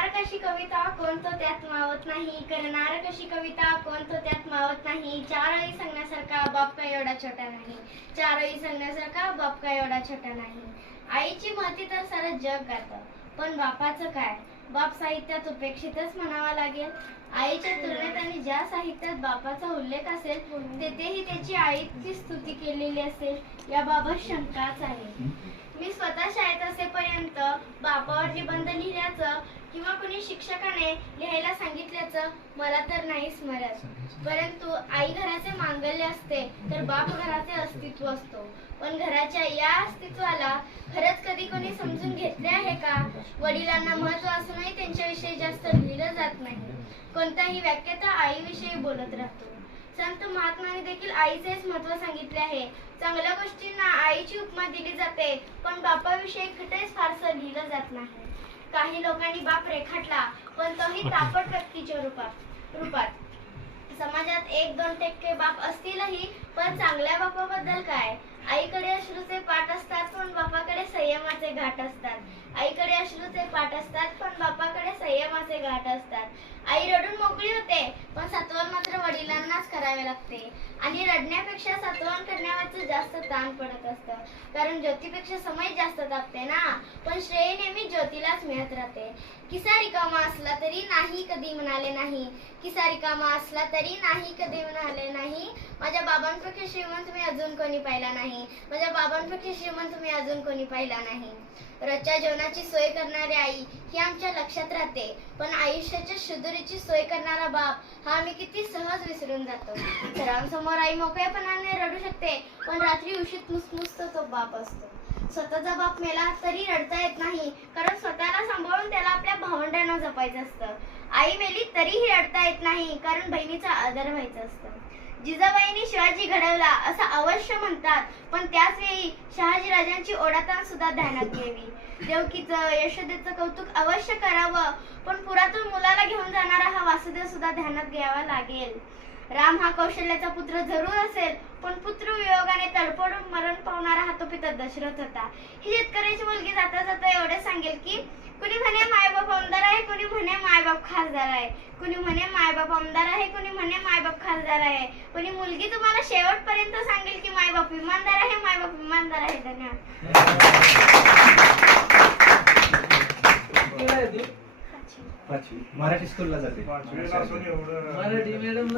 करणार कशी कविता कोण तो त्यात मावत नाही, करणार कशी कविता कोण तो त्यात मावत नाही. चारही सांगण्यासारखा बाप काय एवढा छोटा नाही, चारही सांगण्यासारखा बाप काय एवढा छोटा नाही. आईची महती तर सारं जग गातं, पण बापाचं काय? बाप साहित्यात उपेक्षितच म्हणावा लागेल. आईच्या तुलनेत आणि ज्या साहित्यात बापाचा उल्लेख असेल तेथेही त्याची आईची स्तुती केलेली असेल याबाबत शंकाच आहे. मी स्वतः शाळेत असेपर्यंत बापावर निबंध लिहिल्याचं किंवा कुणी शिक्षकाने लिहायला सांगितल्याचं मला तर नाही स्मरत. परंतु आई घराचे मांगल्य असते तर बाप घराचे अस्तित्व असतो. पण घराच्या या अस्तित्वाला खरंच कधी कोणी समजून घेतले आहे का? वडिलांना महत्व असूनही त्यांच्याविषयी जास्त लिहिलं जात नाही. कोणताही व्याख्याता आईविषयी बोलत राहतो. संत महात्माने देखील आईचेच महत्व सांगितले आहे. चांगल्या गोष्टींना आईची उपमा दिली जाते, पण बापाविषयी कुठेच फारसं लिहिलं जात नाही. काही लोकांनी बाप रेखाटला, पण तोही तापट व्यक्तीच्या रूपात. समाजात 1-2% बाप असतीलही, पण चांगल्या बापाबद्दल काय? आईकडे अश्रूचे पाठ असतात, पण बापाकडे संयमाचे घाट असतात. आईकडे अश्रूचे पाठ असतात, पण बापाकडे संयमाचे घाट असतात. आई रडून मोकळी होते, पण सात्वन मात्र वडिलांनाच करावे लागते. आणि रडण्यापेक्षा सात्वन करण्यावरच जास्त ताण पडत असतं, कारण ज्योतीपेक्षा समय जास्त तापते ना. पण श्रेय नेहमी ज्योतीलाच मिळत राहते. किसा रिकामा असला तरी नाही कधी म्हणाले नाही, किसा रिकामा असला तरी नाही कधी म्हणाले नाही. माझ्या बाबांपेक्षा श्रीमंत मी अजून कोणी पाहिला नाही, माझ्या बाबांपेक्षा श्रीमंत मी अजून कोणी पाहिला नाही. रोजच्या जेवणाची सोय करणारी आई ही आमच्या लक्षात राहते, पण आयुष्याच्या शुद्धीची सोय करणारा बाप हा आम्ही किती सहज विसरून जातो. सरांसमोर आई मोकळेपणाने रडू शकते, पण रात्री उशीत मुसमुसतो तो बाप असतो. स्वतःचा बाप मेला तरी रडता येत नाही, कारण स्वतःला सांभाळून त्याला आपल्या भावंडांना जपायचं असतं. आई मेली तरीही रडता येत नाही, कारण बहिणीचा आदर व्हायचं असतं. जिजाबाईंनी शिवाजी घडवला असं अवश्य म्हणतात, पण त्याच वेळी शहाजीराजांची ओढाताण सुद्धा ध्यानात घ्यावी. देवकीचं यशोदेचं कौतुक अवश्य करावं, पण पुरातून मुलाला घेऊन जाणारा हा वासुदेव सुद्धा ध्यानात घ्यावा लागेल. राम हा कौशल्याचा पुत्र जरूर असेल, पण पुत्र वियोगाने तडफडून मरण पावणारा हा तो पिता दशरथ होता. ही शेतकऱ्याची मुलगी जाता जाता एवढे सांगेल की कुणी म्हणे मायबाप आमदार आहे, कुणी म्हणे मायबाप खासदार आहे, कुणी म्हणे मायबाप आमदार आहे, कुणी म्हणे मायबाप खासदार आहे. पण ही मुलगी तुम्हाला शेवटपर्यंत सांगेल की मायबाप इमानदार आहे, मायबाप इमानदार आहे. धन्यवाद. मराठी स्कूलला जाते. मराठी मॅडम